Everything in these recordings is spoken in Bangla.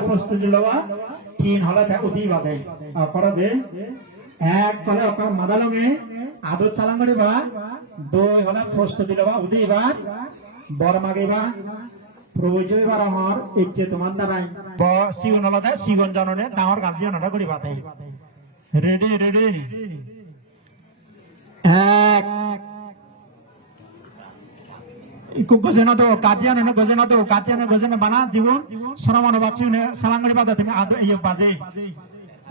প্রস্তুতি লওয়া তিন হলে উদি বাদে করবে এক কলে মাদালঙে আদর চালান করিবা দুই হলে প্রস্তুতি লওয়া উদি এবার বর মাগিবা প্রয়োজন এবার আমার ইচ্ছে তোমার দ্বারাই সিগুন হলে সিগুন জাননে ডাঙর গার্জিয়ান হলে করিবা রেডি রেডি এক গজনা তো কাজিয়ান বানা জীবন সরমান বাচ্চি সালাঙ্গরি বাদা তুমি আদো এই বাজে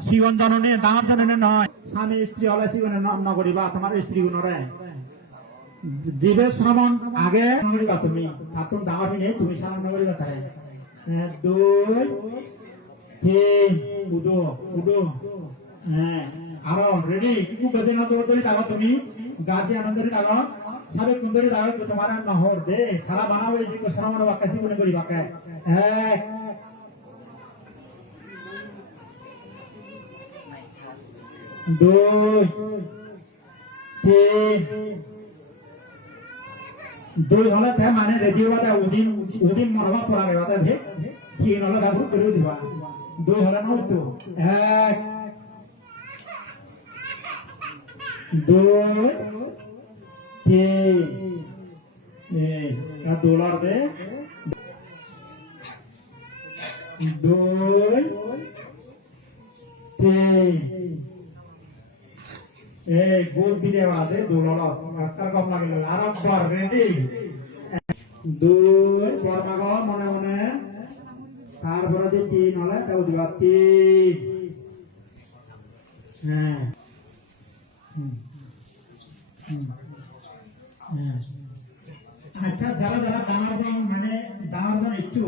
সিগন জাননে ডাঙর জাননে নয় স্বামী স্ত্রী হলে সিগনে নগরিবা তোমার স্ত্রী গুণরে জীবে শ্রমণ আগে নগরিবা তুমি খাতুন ডাঙর হইনে তুমি সালাম নগরিবা তারে দুই তিন উডো উডো হ্যাঁ আরো রেডি গজনা তো তুমি গাজি আনন্দরে লাগো সাবে কুন্দরি লাগো তোমার নহর দে খালা বানাবো এই যে শ্রমণ বাক্যাসি মনে করি বাক্যা এক দুই তিন দুই হলে थे মানে রেডি হওয়া উদিন উদিন মরবা পড়া গেবা थे তিন হলে দাবু করে দিবা দুই হলে না তো এক দুই তিন $2 দে দুই তিন গোল ভিডিও আছে $2 কম লাগলো আর একবার রেডি দুই বর্ণাগ মনে মনে তারপরে যে তিন হলে তাও দিবা তিন হ্যাঁ আচ্ছা যারা যারা দাঁড়ান মানে দাঁড়ান একটু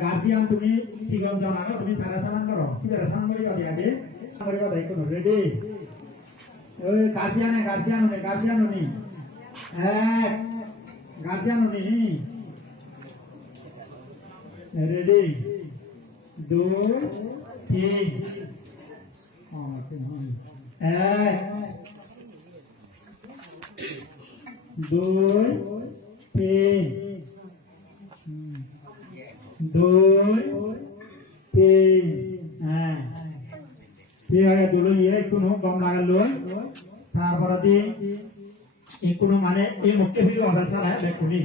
গার্জিয়ান তুমি সিগম জানাগো তুমি সারা সালাম করো সিগারা সালাম করিবা আগে করিবা দেখো রেডি ওই গার্জিয়ান উনি এক গার্জিয়ান উনি রেডি দুই তিন এক দুই তিন দুই তিন হ্যাঁ ঠিক আছে দুলো ইয়ে কোনো গম লাগাল তারপরে দিয়ে এই কোনো মানে এই মুখ্য ভিডিও অভ্যাসা নাই দেখুনি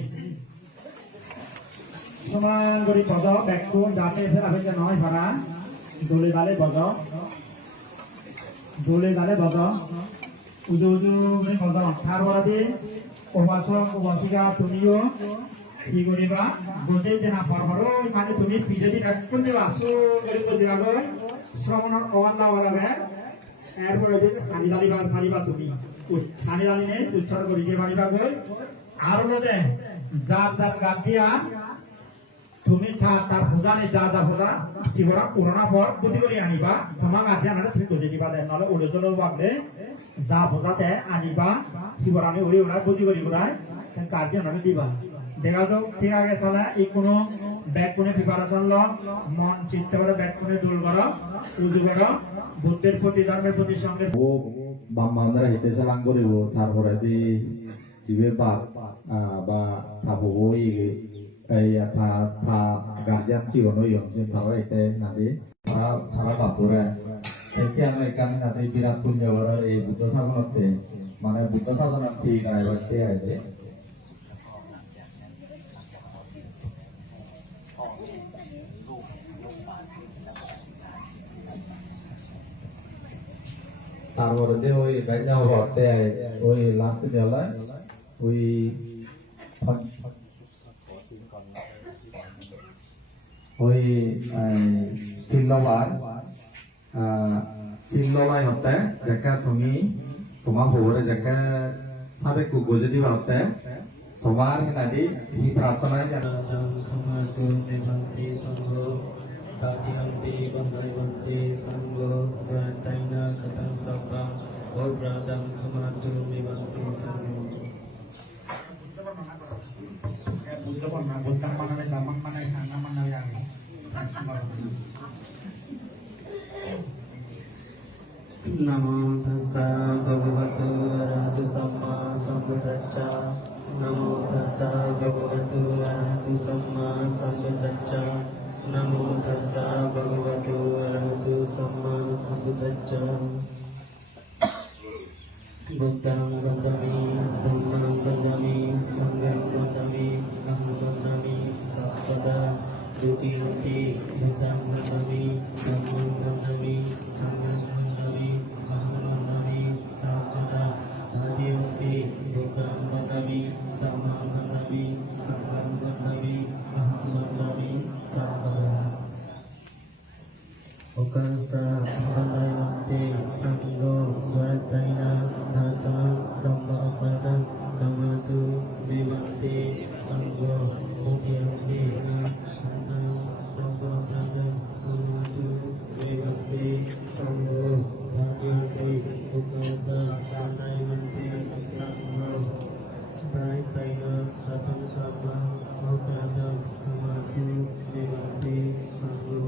সমান করে বজাও ব্যাকুন যাতে আবেগে নয় ভাড়া দোলে দালে বজাও উজু মানে বজাও তারপরে দিয়ে উপাসক উপাসিকা তুমিও কি করিবা বোঝে যে না পরপরও মানে তুমি পিজেদি ব্যাকুন দেবা আসো করে দিবা গো শ্রবণর অবান দেওয়া লাগে এরপরে যে হানি দালিবা তুমি হানি দালি নেই উচ্চারণ করি যে বাড়িবা গই আরো দে যার গার্জিয়ান তুমি তার পূজা নেই যা পূজা শিবরা পুরোনা পর বুদ্ধি করে আনিবা তোমার গার্জিয়ান তুমি বুঝে দিবা দেয় নহলে ওলজল বাগলে যা পূজাতে আনিবা শিবরানি উড়ি উড়া বুদ্ধি করি উড়ায় গার্জিয়ান দিবা দেখা যাও ঠিক আছে চলে এই কোনো ব্যাগ কোনে প্রিপারেশন ল মন চিত্তে করে ব্যাগ কোনে দূর করো উজু করো বুদ্ধের প্রতি ধর্মের প্রতি সঙ্গে বাম্মানরা হিতে সালাম করিব তারপরে দি জিবে বাপ বা থাবো ওই এই থা গার্জিয়ান সিগন ওই যে তারা এতে নাদি সারা বাপুরে এসে আমরা এখানে নাদি বিরাট পুণ্য করে এই বুদ্ধ সাধনাতে মানে বুদ্ধ সাধনা ঠিক আইবাতে আছে তারপরে যে ওই বাইনা হতে ওই লাস্ট দেওয়া ওই ওই সিল্লবাই হতে যাকে তুমি তোমার ভোরে যাকে সাবে কুগো যদি হতে তোমার নাদি হি প্রার্থনায় Katihanti bandhaivanti sangho Brantaina katang sabba Or bradam khamatu mivanti sangho Namo tassa bhagavato arahato samma sambuddhassa Namo tassa bhagavato arahato samma sambuddhassa Namo tassa bhagavato arahato samma sambuddhassa. Buddhang vandami, dhammang vandami, sanghang vandami, aham vandami, satsada. Duti-duti, buddhang vandami, dhammang vandami, sanghang vandami, aham vandami, satsada. Duti-duti, buddhang vandami, dhammang vandami, sanghang vandami, aham vandami, satsada. Okasa pandai namaste sanggo vartaina dhata samba apradam kamatu vivante sanggo mukhyante dhata samba apradam kamatu vivante sanggo bhagyante. Okasa pandai namaste sanggo vartaina dhata samba apradam kamatu vivante sanggo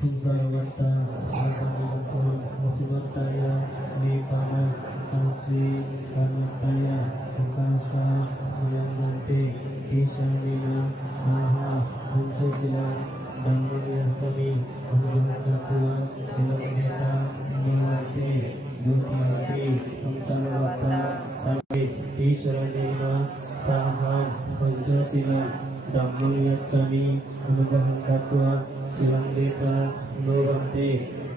Sumbarwata Sabanata Masubataya Nipana Tansi Kanataya Kakasa Mayangante Kishanina Saha Untosila Dhammadya Kami Untosila Silameta Nilate Dutiyate Samsarvata Sabi Kishanina Saha Untosila Dhammadya Kami Unubahan Katwa Silang deka nurante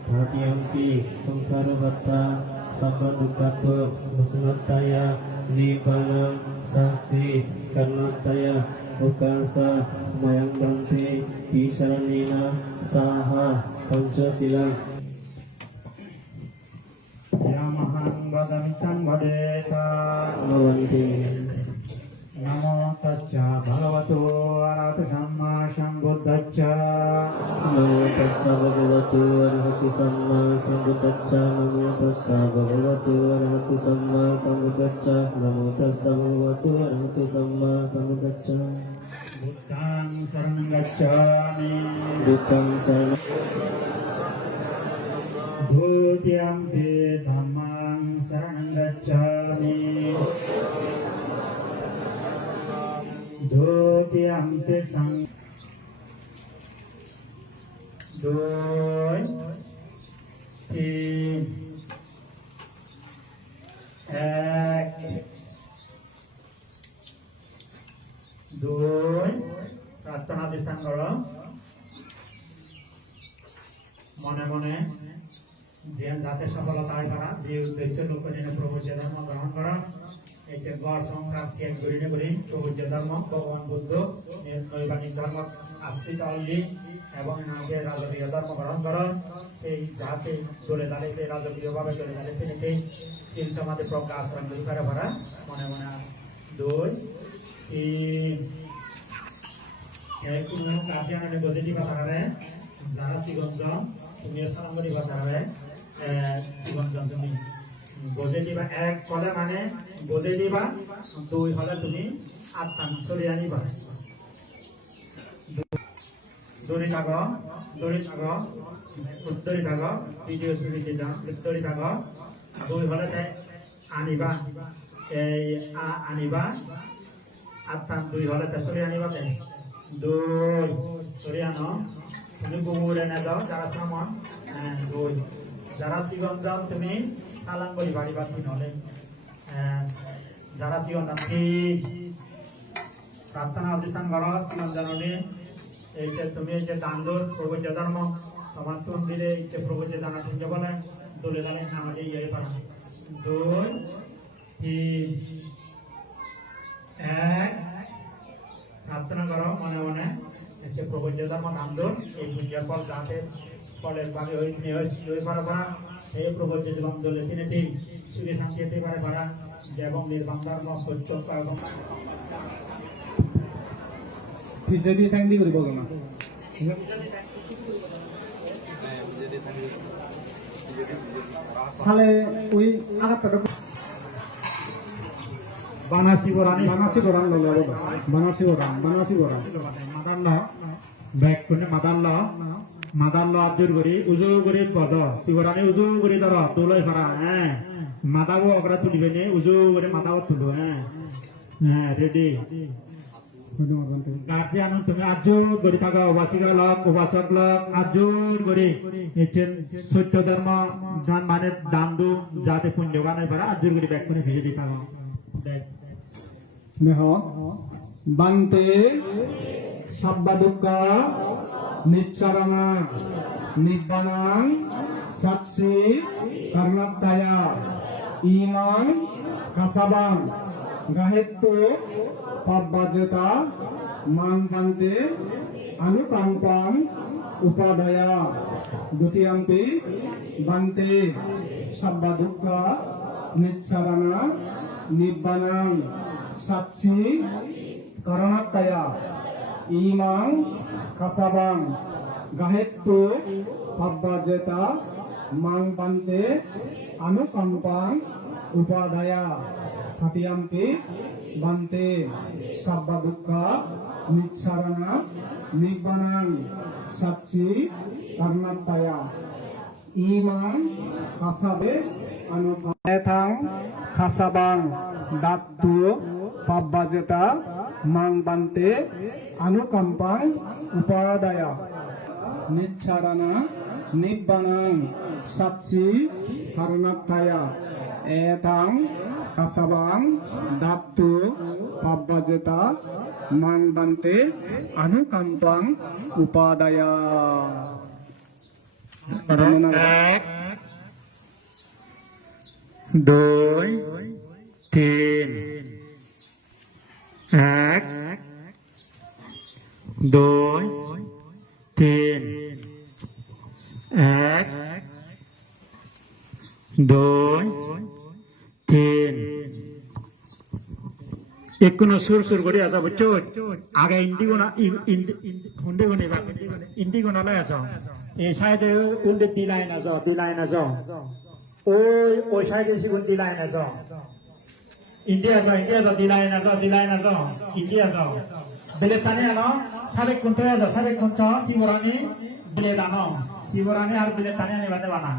bhatyampi samsara vatta sabba dukkha musnataya nibbana sasi karnataya ukasa mayang bante tisharanina saha pancasila. Yamahang badamitam badesa Bhavanti. Namo tassa bhagavato arahato samma sambuddhassa. Namo tassa bhagavato arahato samma sambuddhassa. Namo tassa bhagavato arahato samma sambuddhassa. Namo tassa bhagavato arahato samma sambuddhassa. Buddhang saranang gacchami. Buddhang saranam. Dutiyampi dhammang saranang gacchami. Dutiyampi sang. Doi tin ek doi প্রার্থনা বিস্তান করো মনে মনে যে যাতে সফলতা হয় তারা যে উদ্দেশ্য লক্ষ্য নিয়ে প্রভু যে ধর্ম গ্রহণ করো এই যে গড় সংসার ত্যাগ করিনে করি প্রভু যে ধর্ম ভগবান বুদ্ধ নৈবাণিক ধর্ম আশ্রিত অল্লি এবং নাকে রাজকীয় ধর্ম গ্রহণ করো সেই যাতে চলে দাঁড়িয়ে রাজকীয় ভাবে চলে দাঁড়িয়ে তিনি শিল সমাধি প্রজ্ঞা আশ্রম দুই করে ভরা মনে মনে দুই তিন কোনো কার্যালয়ে বসে দিবা পারে যারা শ্রীগঞ্জ তুমি স্নান করিবা পারে শ্রীগঞ্জ তুমি বসে দিবা এক কলে মানে বসে দিবা দুই হলে তুমি আত্মা সরিয়ে আনিবা দড়ি থাক উত্তরি থাক তৃতীয় উত্তরি থাক দুই হলে আনিবা এই আনিবা আত্মা দুই হলে সরিয়ে আনিবা দুই সরিয়ে আনো তুমি গুমুরে না যাও যারা শ্রমণ দুই যারা শ্রীগঞ্জাম তুমি সালাম করি বাড়ি বাড়ি নলে যারা শ্রীগঞ্জাম ঠিক প্রার্থনা অধিষ্ঠান করো শ্রীগঞ্জাননে এই যে তুমি এই যে দান্দর প্রভু যে ধর্ম তোমার তুম দিলে এই যে প্রভু যে দানা শুনতে বলে দলে দালে আমাদের ইয়ে পারা দুই তিন এক প্রার্থনা করো মনে মনে যে প্রভু যে ধর্ম দান্দর এই দুনিয়ার পর যাতে ফলের ভাবে হয়ে পারা করা এই প্রভু যে জীবন দলে তিনি ঠিক সুখে শান্তি হতে পারে করা এবং নির্বাণ ধর্ম সত্য এবং যদি থাকি করিব না সালে ওই আগাটা বানাসি বরানি বানাসি বরান ললে বাবা বানাসি বরান মাদান্ন ব্যাক কোনে মাদান্ন আব্দুল গরি উজু গরি পদ শিবরানি উজু গরি ধর তুলই ফারা হ্যাঁ মাদাবো অগ্রা তুলিবে নে উজু গরি মাদাবো তুলো হ্যাঁ হ্যাঁ রেডি ধন্যবাদ বান্তে গার্জিয়ান তুমি আজুর করে থাকা উপাসক লোক আজুর করে নিচ্ছেন সত্য ধর্ম মানে দান্দু যাতে পুণ্য বানাই পারে আজুর করে ব্যাগ করে ভিজে দিয়ে থাকা মেহ বান্তে সাব্বা দুক্কা নিচ্চারণা নিব্বানাং সাচ্চি কর্ণাত্তায়া ইমান কাসাবাং গাহেত্তো পাব্বাজেতা মান বান্তে অনুকম্পাং উপাদায়া দ্বিতীয়ান্তি বান্তে সাব্বা দুক্কা নিচ্চারণা নিব্বানাং সাচ্চি করণাত্তায়া ইমাং কাসাবাং গাহেত্তু পাব্বাজেতা মাং বান্তে অনুকম্পাং উপাদায়া তৃতীয়ান্তি বান্তে সাব্বা দুক্খা নিচ্ছারণা নিব্বানাং সাচ্চি কর্ণাত্তায়া ইমাং কাসাবে অনুকম্পাং খাসাবাং দাত্তু পাব্বাজেতা মাং বান্তে অনুকম্পাং উপাদায়া নিচ্ছারণা নিব্বানাং সাচ্চি কর্ণাত্তায়া এতাং কাসাবাং দাত্তু পাব্বাজেতা মাং বান্তে অনুকম্পাং উপাদায়া এক দুই তিন এক দুই তিন এক দুই তিন একটু সুর সুর করে আসা বুঝছো আগে ইন্দি গোনা হুন্ডি গুনি বা ইন্দি গোনা লাই আস এই সাইডে উল্টে দি লাইন আস ওই সাইডে সিগুন দি লাইন আস ইন্ডিয়া আস দি লাইন আস ইন্ডিয়া আস বেলে টানে আনো সাড়ে কুন্ট শিবরানি বেলে দানো শিবরানি আর বেলে টানে আনি বাদে বানা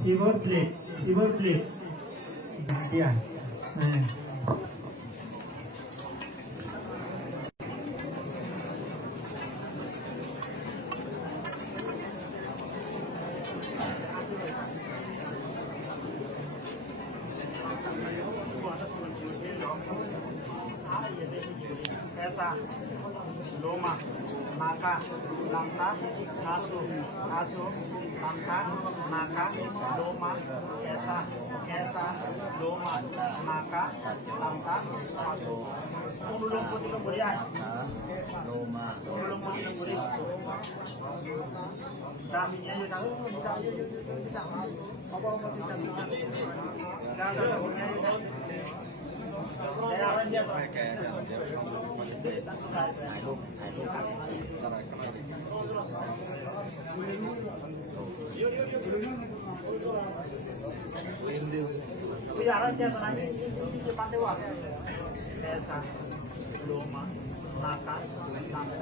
শিবর প্লেট দিয়া Esa, loma, maka, langka, asu, langka, maka, loma, esa, loma, maka, langka, asu. Mulung putih lemburi ay. Mulung putih lemburi. Jaminya ya tahu. Apa kita? Loma, maka, langka,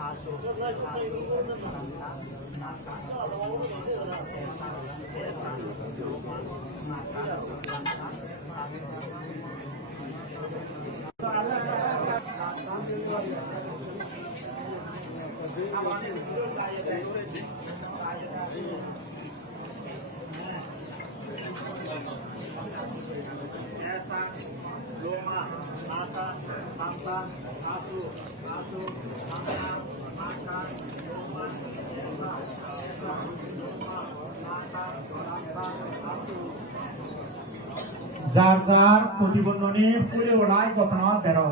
asu, langka, maka, esa, loma, maka, langka, Esa, loma, maka, langka, asu, langka, maka, loma, esa, loma, maka, langka, asu. যার যার প্রতিবন্ধনী ফুলে ওলায় গতনা বেরো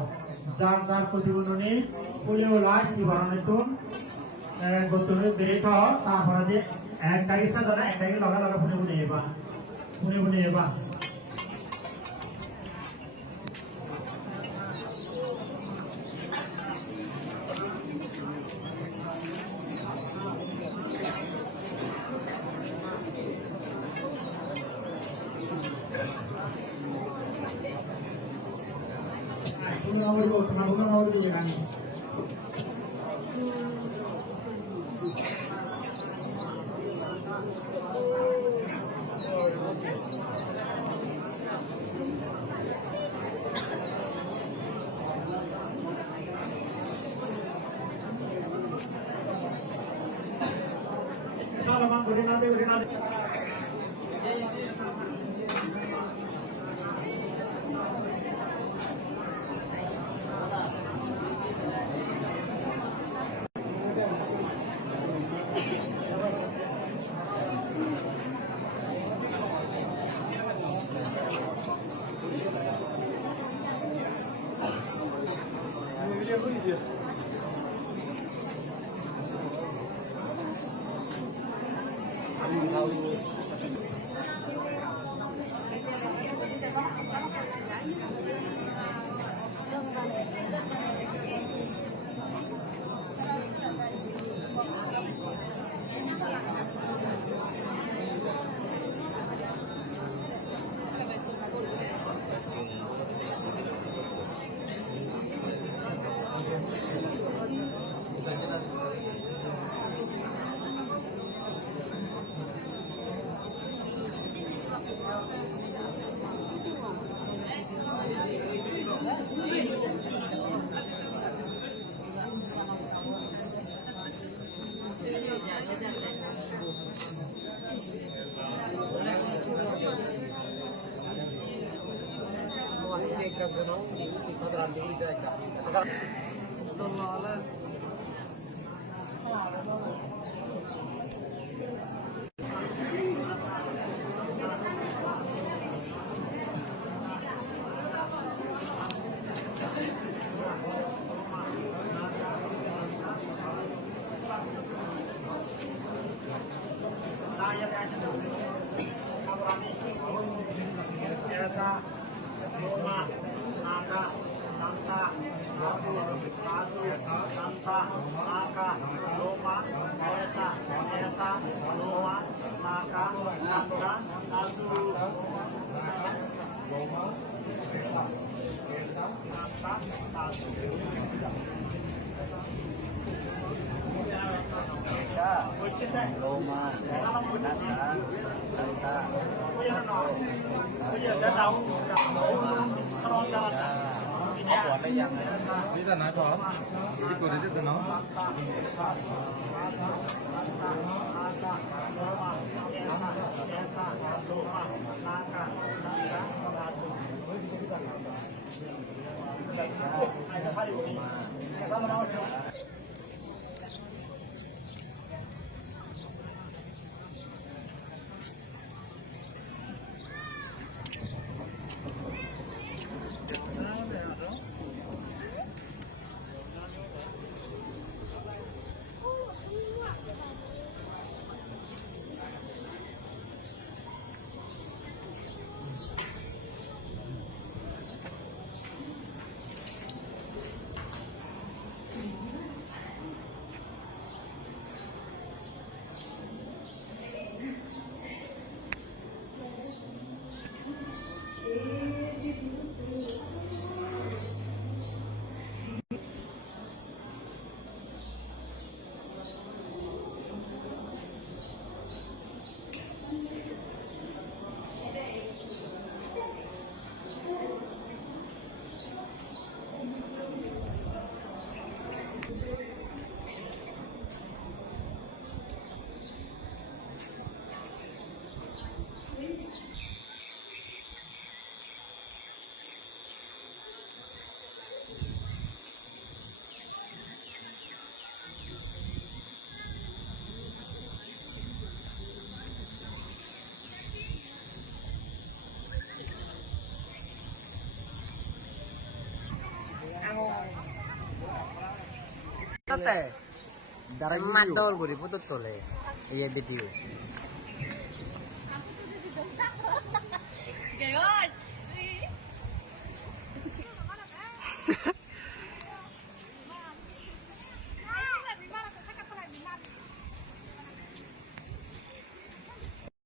যার যার প্রতিবন্ধনী ফুলে ওলায় শিবরণেতুন গতনে বেরিত তারপরে যে একটাকে সাজানা একটাকে লগা লগা ফুনে ফুনে এবা করে না দে করে না দে Bisa nak kau? Ikut aja tu nak. Darah mandor gue diputut tole, iya video. Gayot.